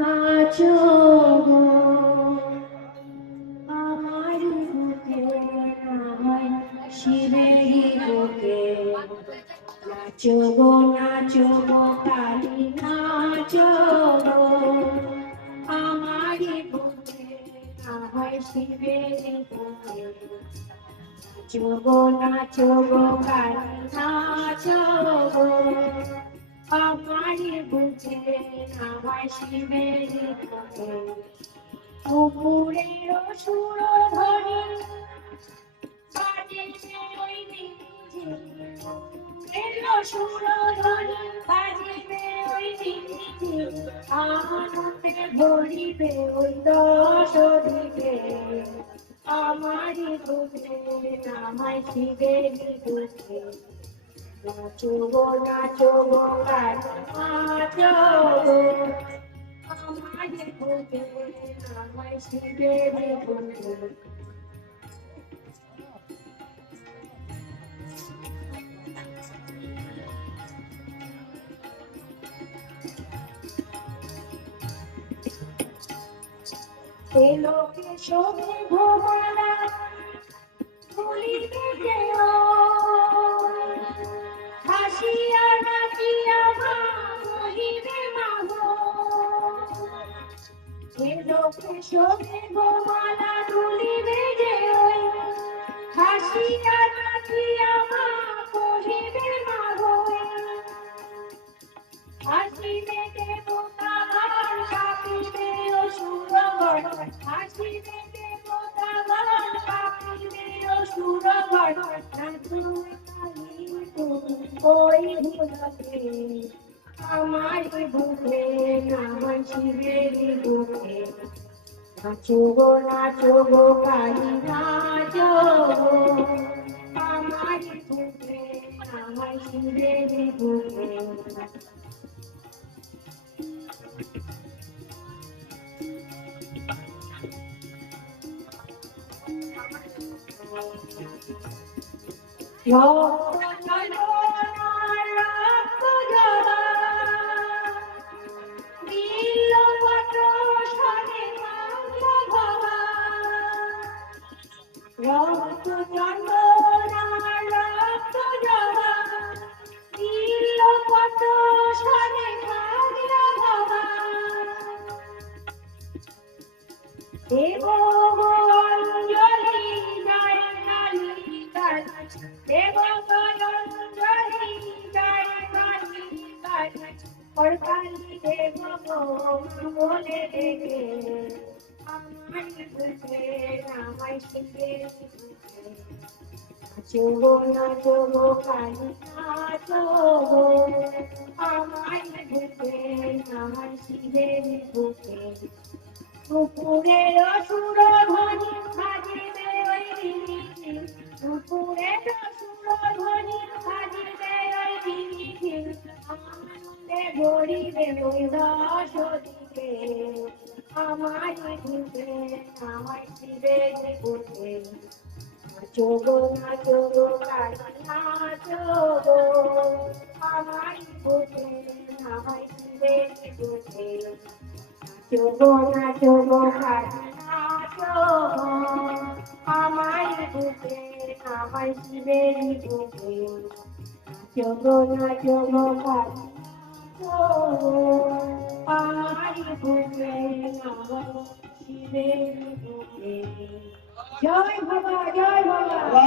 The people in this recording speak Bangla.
নাচো গো আমার বুকে, না হয় শিবেরই বুকে। নাচো গো নাচো গো কালী, নাচো গো আমারই বুকে, না হয় শিবেরই বুকে। নাচো গো নাচো গো কালী, নাচো গো আমারই বুকে, না হয় শিবেরই বুকে। পুকুরের সুরধ্বনি বাজিবে ওই ঝিনঝিনি, পুকুরের সুরধ্বনি বাজিবে ওই ঝিনঝিনি, আনন্দে ভরিবে ওই দশ দিকে। আমারই বুকে, নামায় শিবেরই বুকে। নাচো গো নাচো গো কালী, নাচো গো আমারই বুকে, নামায় শিবেরই বুকে। এ লোকে শোভে ভোমালা ভুলিতে যেও, হাসিয়া নাচিয়া মা কহিবে মাগো। এ লোকে শোভে ভোমালা ভুলিবে যেও, হাসিয়া নাচিয়া মা কহিবে মাগো। হাসিবে দেবতাগণ কাঁপিবে অসুরগণ, হাসিবে দেবতাগণ কাঁপিবে অসুরগণ। নাচো কালী তুমি ওই ভুলকে, আমারই বুকে, নামায় শিবেরই বুকে। নাচো গো কালী, নাচো গো আমারই বুকে, নামায় শিবেরই বুকে। রক্ত ঝরনার রক্ত ঝরা, বিল্বপত্র সনে কাঞ্চ ভরা। রক্ত ঝরনার রক্ত ঝরা, বিল্বপত্র সনে কাঞ্চ ভরা। দেব গো অঞ্জলি জয় কালী কালী, দেব গো অঞ্জলি জয় কালী কালী। ওর কালী দেব গো বলে ডেকে, আমারই বুকে, নামায় শিবেরই বুকে। নাচো গো কালী, নাচো গো আমারই বুকে, নামায় শিবেরই বুকে। পুকুরের সুরধ্বনি বাজিবে ওই ঝিনঝিনি, পুকুরের সুরধ্বনি বাজিবে ওই ঝিনঝিনি, আনন্দে ভরিবে ওই দশ দিকে। আমারই বুকে, নামায় শিবেরই বুকে। নাচো গো কালী, নাচো গো আমারই বুকে, নামায় শিবেরই বুকে। নাচো গো কালী, নাচো গো আমারই বুকে, নামায় শিবেরই বুকে। নাচো গো কালী, নাচো গো আমারই বুকে, নামায় শিবেরই বুকে। জয় বাবা, জয় বাবা।